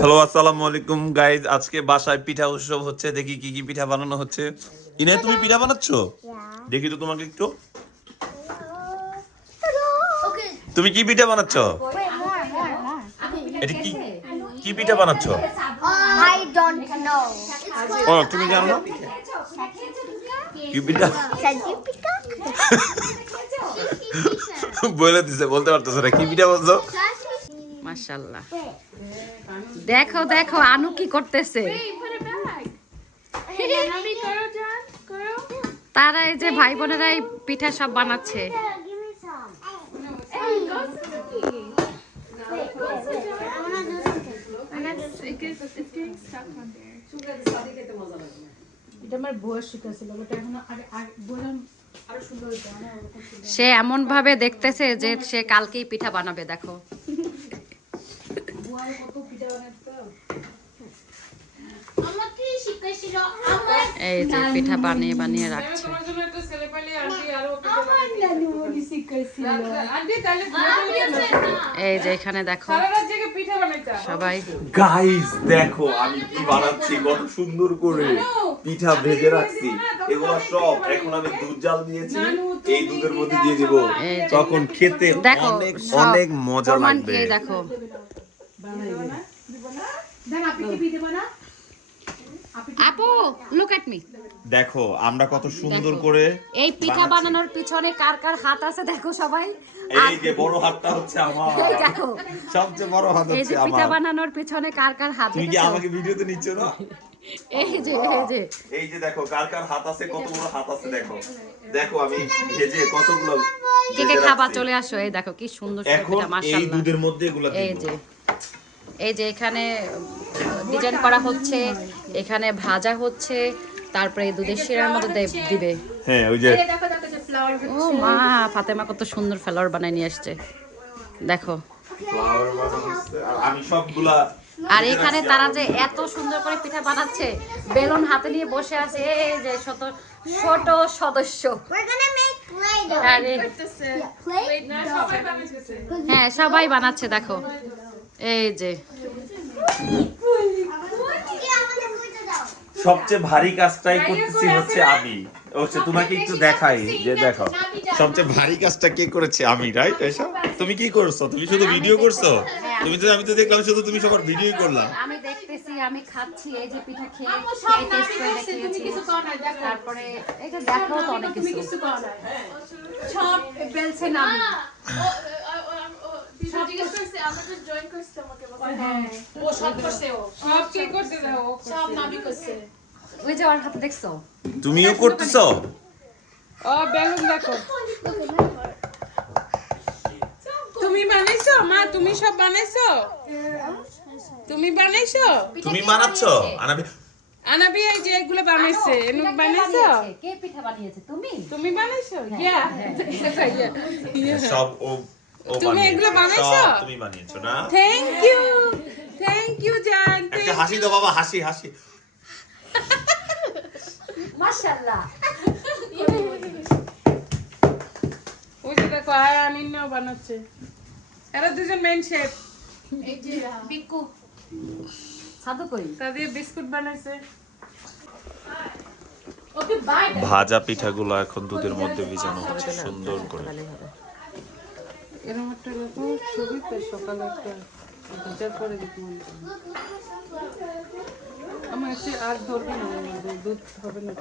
Hello, আসসালামু আলাইকুম guys. আজকে বাসায় পিঠা উৎসব হচ্ছে। দেখি কি কি পিঠা বানানো হচ্ছে। ইনায়া, তুমি পিঠা বানাচ্ছো? দেখি তো তোমাকে একটু। তুমি কি পিঠা বানাচ্ছো? এটা কি কি পিঠা বানাচ্ছো? I don't know. ও, তুমি জানো না কি পিঠা? Saji pika. বলে দিছে, বলতে পারতেছো না কি পিঠা বলছো? মাশাআল্লাহ। দেখো দেখো আনু কি করতেছে। তারা এই যে ভাই বোনেরা এই পিঠা সব বানাচ্ছে। সে এমন ভাবে দেখতেছে যে সে কালকেই পিঠা বানাবে। দেখো এই যে পিঠা বানিয়ে বানিয়ে রাখছে। এই যে এখানে দেখো সবাই। গাইস দেখো আমি কি বানাচ্ছি, কত সুন্দর করে পিঠা ভেজে রাখছি। এগুলো সব এখন আমি দুধ জাল দিয়েছি, এই দুধের মধ্যে দিয়ে দিব। তখন খেতে দেখো অনেক অনেক মজা লাগবে। এই দেখো আপু, লুক এট মি। দেখো আমরা কত সুন্দর করে এই পিঠা বানানোর পিছনে কার কার হাত আছে দেখো সবাই। এই যে বড় হাতটা হচ্ছে আমার, এই দেখো সবচেয়ে বড় হাত এই হচ্ছে যে পিঠা আমার। বানানোর পিছনে কার কার হাত তুমি কি দেখেছো? আমাকে ভিডিওতে নিচ্ছ না? এই যে দেখো কার কার হাত আছে, কত বড় হাত আছে দেখো। দেখো আমি ভেজে কতগুলো কে কে খাবার চলে আসো। এই দেখো কি সুন্দর সুন্দর এখন পিঠা, এই মাশাআল্লাহ। দুধের মধ্যে এগুলো এই দিব। যে এই যে এখানে ডিজাইন করা হচ্ছে, এখানে ভাজা হচ্ছে, তারপরে এই দুধের শিরার মধ্যে দিবে। হ্যাঁ ওই যে ও মা, ফাতেমা কত সুন্দর ফ্লাওয়ার বানাই নিয়ে আসছে দেখো। ফ্লাওয়ার বানাচ্ছে আর আমি সবগুলা। আর এখানে তারা যে এত সুন্দর করে পিঠা বানাচ্ছে, বেলুন হাতে নিয়ে বসে আছে এই যে ছোট সদস্য। We're gonna make Play-Doh. আরে Play-Doh. হ্যাঁ সবাই বানাচ্ছে দেখো। এই যে সবচেয়ে ভারী কাজটাই করতেছি হচ্ছে আমি। হচ্ছে তোমাকে একটু দেখাই যে দেখো সবচেয়ে ভারী কাজটা কে করেছে, আমি। রাইট এসো, তুমি কি করছো? তুমি শুধু ভিডিও করছো? আমি তো দেখলাম শুধু তুমি সবার ভিডিও করলা। আমি দেখতেছি, আমি খাচ্ছি এই যে পিঠা খেয়ে টেস্ট করে দেখিয়েছি। তারপরে এই যে দেখো তো অনেক কিছু সব বেলছে না। ওই যে ওর হাতে দেখছো? তুমিও করতেছো? তুমি বানাইছো মা? তুমি সব বানাইছো? তুমি বানাইছো? তুমি বানাচ্ছো? আনাবি এই যে এগুলো বানাইছে, এনু বানাইছো? কে পিঠা বানিয়েছে? তুমি? তুমি বানাইছো? ইয়া সব ও তুমি এগুলো বানাইছো? সব তুমি বানিয়েছো না? থ্যাংক ইউ জান। একটা হাসি দাও বাবা, হাসি হাসি। মাশাআল্লাহ। ওই যে দেখো আয়া আনিন্নাও বানাচ্ছে। এরা দুজন মেন শেফ। এই যে বিক্কু সাদু কই তাদের বিস্কুট বানাইছে। ভাজা পিঠাগুলো এখন দুধের মধ্যে ভিজানো হচ্ছে সুন্দর করে। এরকম একটা ছবি তো সকালে একটা ভাজার পরে দেখতে মনে হয়। আমার আর ধরবে না, দুধ হবে না।